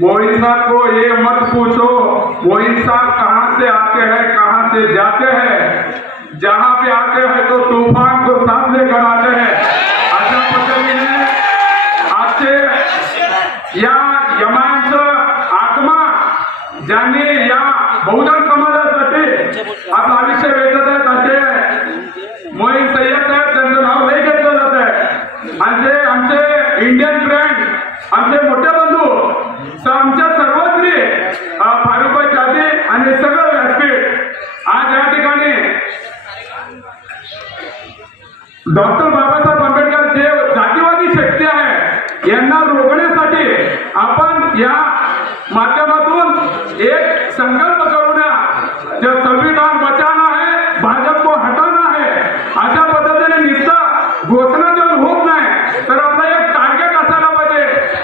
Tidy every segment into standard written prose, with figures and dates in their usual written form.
मोइन साहब को ये मत पूछो मोइन साहब कहां से आते हैं कहां से जाते हैं, जहां पे आते हैं तो तूफान को साथ लेकर आते हैं। अशा पद्धतीने आजचे या यमांचं आत्मा ज्यांनी या बहुजन समाजासाठी आपलं आयुष्य वेचत आहेत असे मोइन सय्यद साहेब, त्यांचं नाव लई घेतलं जात आहे। आणि आमचे इंडियन ब्रँड, आमचे मोठे बंधू, आमच्या सर्वश्री फारुख जाती आणि सगळं व्यासपीठ आज या ठिकाणी डॉक्टर बाबासाहेब आंबेडकर जे जातीवादी शक्ती आहे यांना रोखण्यासाठी आपण या माध्यमातून एक संकल्प करूया, जो संविधान बचाना है, भाजप को हटाना है। अशा पद्धतीने नुसतं घोषणा देऊन होत नाही, तर आपला एक टार्गेट असायला पाहिजे।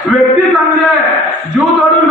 व्यक्ती चांगली आहे, जीव तोडून